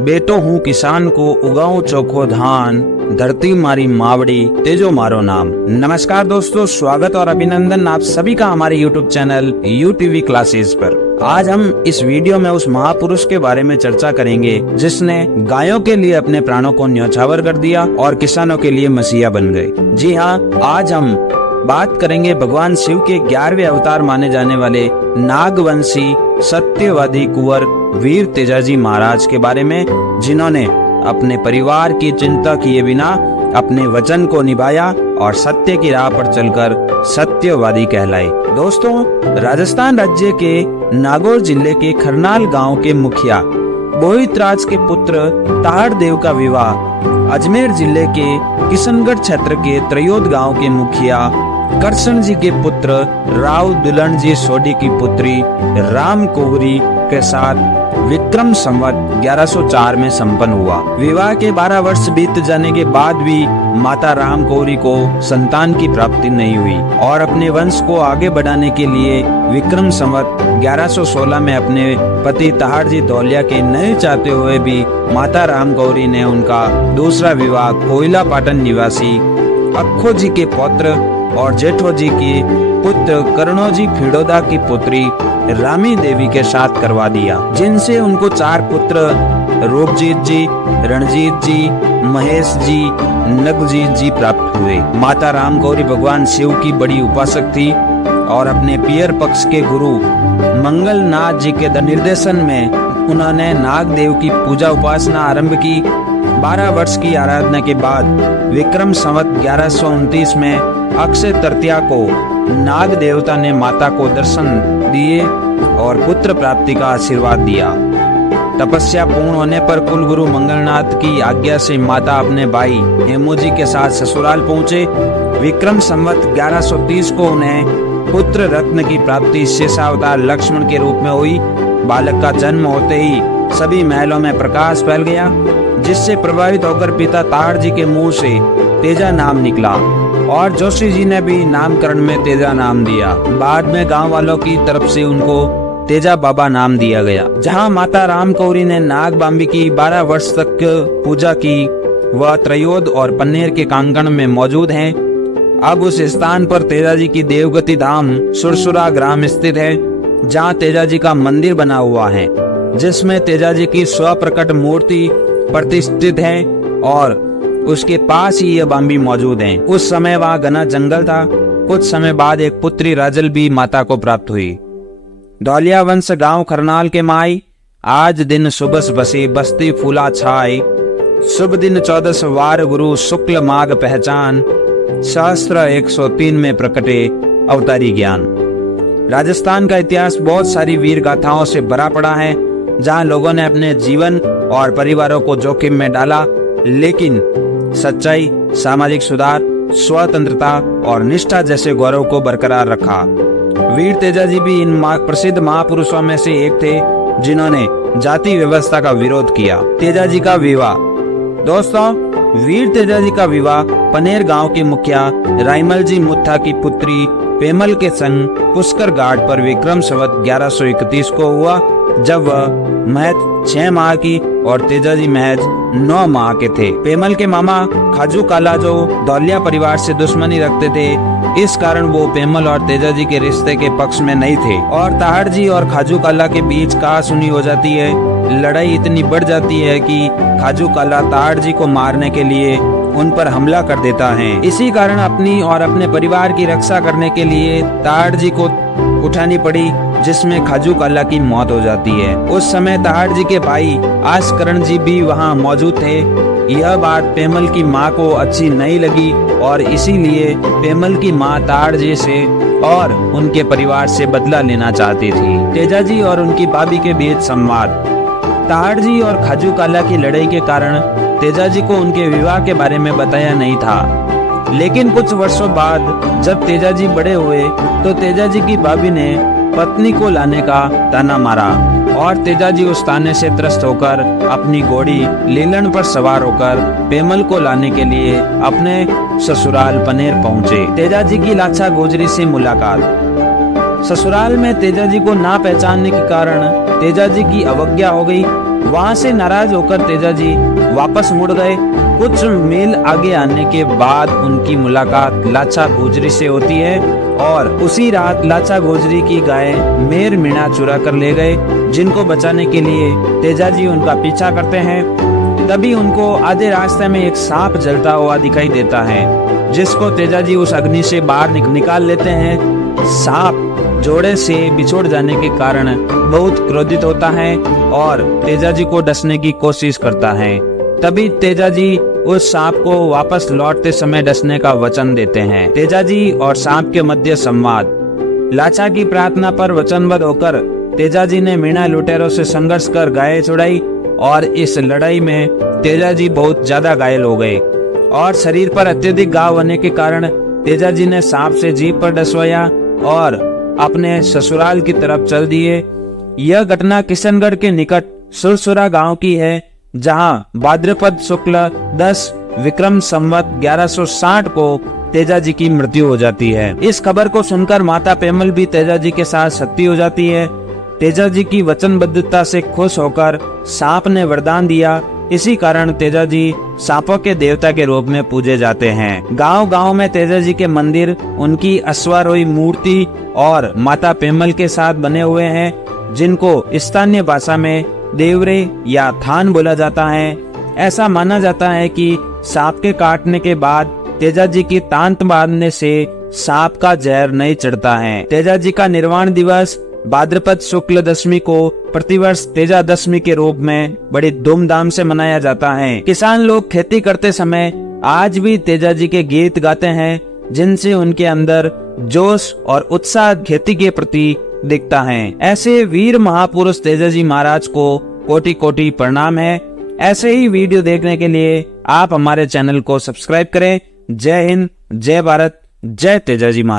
बेटो हूँ किसान को उगाऊं चोखो धान, धरती मारी मावड़ी तेजो मारो नाम। नमस्कार दोस्तों, स्वागत और अभिनंदन आप सभी का हमारे YouTube चैनल UTV क्लासेस पर। आज हम इस वीडियो में उस महापुरुष के बारे में चर्चा करेंगे जिसने गायों के लिए अपने प्राणों को न्यौछावर कर दिया और किसानों के लिए मसीहा बन गए। जी हाँ, आज हम बात करेंगे भगवान शिव के 11वें अवतार माने जाने वाले नागवंशी सत्यवादी कुंवर वीर तेजाजी महाराज के बारे में, जिन्होंने अपने परिवार की चिंता किए बिना अपने वचन को निभाया और सत्य की राह पर चलकर सत्यवादी कहलाए। दोस्तों, राजस्थान राज्य के नागौर जिले के खरनाल गांव के मुखिया बोहितराज के पुत्र ताहड़ देव का विवाह अजमेर जिले के किशनगढ़ क्षेत्र के त्रयोद गांव के मुखिया करसन जी के पुत्र राव दुल्हन जी सोडी की पुत्री राम कोवरी के साथ विक्रम संवत 1104 में संपन्न हुआ। विवाह के 12 वर्ष बीत जाने के बाद भी माता राम कौरी को संतान की प्राप्ति नहीं हुई और अपने वंश को आगे बढ़ाने के लिए विक्रम संवत 1116 में अपने पति ताहड़ जी धौलिया के नहीं चाहते हुए भी माता राम कौरी ने उनका दूसरा विवाह कोयला पाटन निवासी अक्खो जी के पौत्र और जेठो जी के पुत्र करणोजी फिड़ोदा की पुत्री रामी देवी के साथ करवा दिया, जिनसे उनको 4 पुत्र रूपजीत जी, रणजीत जी, महेश जी, नगजीत जी प्राप्त हुए। माता राम गौरी भगवान शिव की बड़ी उपासक थी और अपने पियर पक्ष के गुरु मंगलनाथ जी के निर्देशन में उन्होंने नागदेव की पूजा उपासना आरंभ की। 12 वर्ष की आराधना के बाद विक्रम संवत 1129 में अक्षय तृतीया को नाग देवता ने माता को दर्शन दिए और पुत्र प्राप्ति का आशीर्वाद दिया। तपस्या पूर्ण होने पर कुलगुरु मंगलनाथ की आज्ञा से माता अपने भाई हेमोजी के साथ ससुराल पहुँचे। विक्रम संवत 1130 को उन्हें पुत्र रत्न की प्राप्ति शेषावतार लक्ष्मण के रूप में हुई। बालक का जन्म होते ही सभी महलों में प्रकाश फैल गया, जिससे प्रभावित होकर पिता ताहड़ जी के मुंह से तेजा नाम निकला और जोशी जी ने भी नामकरण में तेजा नाम दिया। बाद में गांव वालों की तरफ से उनको तेजा बाबा नाम दिया गया। जहां माता राम कौरी ने नाग बाम्बी की 12 वर्ष तक पूजा की, वह त्रयोद और पन्नेर के कांगण में मौजूद हैं। अब उस स्थान पर तेजाजी की देवगति धाम सुरसुरा ग्राम स्थित है, जहां तेजाजी का मंदिर बना हुआ है, जिसमें तेजाजी की स्वप्रकट मूर्ति प्रतिष्ठित है और उसके पास ही यह बाम्बी मौजूद है। उस समय वहाँ घना जंगल था। कुछ समय बाद एक पुत्री राजल भी माता को प्राप्त हुई। धौलिया वंश गांव खरनाल के माई, आज दिन सुबह बसे बस्ती फूला छाए, शुभ दिन 14 वार गुरु शुक्ल माघ पहचान, सहस्त्र 103 में प्रकटे अवतारी ज्ञान। राजस्थान का इतिहास बहुत सारी वीर गाथाओं से भरा पड़ा है, जहां लोगों ने अपने जीवन और परिवारों को जोखिम में डाला, लेकिन सच्चाई, सामाजिक सुधार, स्वतंत्रता और निष्ठा जैसे गौरव को बरकरार रखा। वीर तेजाजी भी इन प्रसिद्ध महापुरुषों में से एक थे, जिन्होंने जाति व्यवस्था का विरोध किया। तेजाजी का विवाह। दोस्तों, वीर तेजाजी का विवाह पनेर गांव के मुखिया राइमल जी मुत्था की पुत्री पेमल के संग पुष्कर घाट पर विक्रम संवत 1131 को हुआ, जब वह महज 6 माह की और तेजाजी महज 9 माह के थे। पेमल के मामा खाजू काला जो धौलिया परिवार से दुश्मनी रखते थे, इस कारण वो पेमल और तेजाजी के रिश्ते के पक्ष में नहीं थे और ताहड़ जी और खाजू काला के बीच कहासुनी हो जाती है। लड़ाई इतनी बढ़ जाती है कि खाजू काला ताहड़ जी को मारने के लिए उन पर हमला कर देता है। इसी कारण अपनी और अपने परिवार की रक्षा करने के लिए ताहड़ जी को उठानी पड़ी, जिसमें खाजू काला की मौत हो जाती है। उस समय ताहड़ जी के भाई आस्करण जी भी वहां मौजूद थे। यह बात पेमल की मां को अच्छी नहीं लगी और इसीलिए पेमल की मां ताहड़ जी से और उनके परिवार से बदला लेना चाहती थी। तेजाजी और उनकी भाभी के बीच संवाद। ताहड़ जी और खाजू काला की लड़ाई के कारण तेजाजी को उनके विवाह के बारे में बताया नहीं था, लेकिन कुछ वर्षों बाद जब तेजाजी बड़े हुए तो तेजाजी की भाभी ने पत्नी को लाने का ताना मारा और तेजाजी उस ताने से त्रस्त होकर अपनी घोड़ी लीलन पर सवार होकर पेमल को लाने के लिए अपने ससुराल पनेर पहुंचे। तेजाजी की लाछा गोजरी से मुलाकात। ससुराल में तेजाजी को ना पहचानने के कारण तेजाजी की अवज्ञा हो गई। वहां से नाराज होकर तेजाजी वापस मुड़ गए। कुछ मील आगे आने के बाद उनकी मुलाकात लाचा गोजरी से होती है और उसी रात लाचा गोजरी की गाय मेर मीणा चुरा कर ले गए, जिनको बचाने के लिए तेजाजी उनका पीछा करते हैं। तभी उनको आधे रास्ते में एक सांप जलता हुआ दिखाई देता है, जिसको तेजाजी उस अग्नि से बाहर निकाल लेते हैं। सांप जोड़े से बिछोड़ जाने के कारण बहुत क्रोधित होता है और तेजाजी को डसने की कोशिश करता है। तभी तेजाजी उस सांप को वापस लौटते समय डसने का वचन देते हैं। तेजाजी और सांप के मध्य संवाद। लाचा की प्रार्थना पर वचनबद्ध होकर तेजाजी ने मीणा लुटेरों से संघर्ष कर गाय छुड़ाई और इस लड़ाई में तेजाजी बहुत ज्यादा घायल हो गए और शरीर पर अत्यधिक घाव होने के कारण तेजाजी ने सांप से जीभ पर डसवाया और अपने ससुराल की तरफ चल दिए। यह घटना किशनगढ़ के निकट सुरसुरा गांव की है, जहां भाद्रपद शुक्ल 10 विक्रम संवत 1160 को तेजाजी की मृत्यु हो जाती है। इस खबर को सुनकर माता पेमल भी तेजाजी के साथ सती हो जाती है। तेजाजी की वचनबद्धता से खुश होकर सांप ने वरदान दिया। इसी कारण तेजाजी सांपों के देवता के रूप में पूजे जाते हैं। गांव गांव में तेजाजी के मंदिर उनकी अश्वारोही मूर्ति और माता पेमल के साथ बने हुए हैं, जिनको स्थानीय भाषा में देवरे या थान बोला जाता है। ऐसा माना जाता है कि सांप के काटने के बाद तेजाजी की तांत बांधने से सांप का जहर नहीं चढ़ता है। तेजाजी का निर्वाण दिवस भाद्रपद शुक्ल दशमी को प्रतिवर्ष तेजा दशमी के रूप में बड़ी धूमधाम से मनाया जाता है। किसान लोग खेती करते समय आज भी तेजाजी के गीत गाते हैं, जिनसे उनके अंदर जोश और उत्साह खेती के प्रति दिखता है। ऐसे वीर महापुरुष तेजाजी महाराज को कोटि कोटि प्रणाम है। ऐसे ही वीडियो देखने के लिए आप हमारे चैनल को सब्सक्राइब करें। जय हिंद, जय भारत, जय तेजाजी महाराज।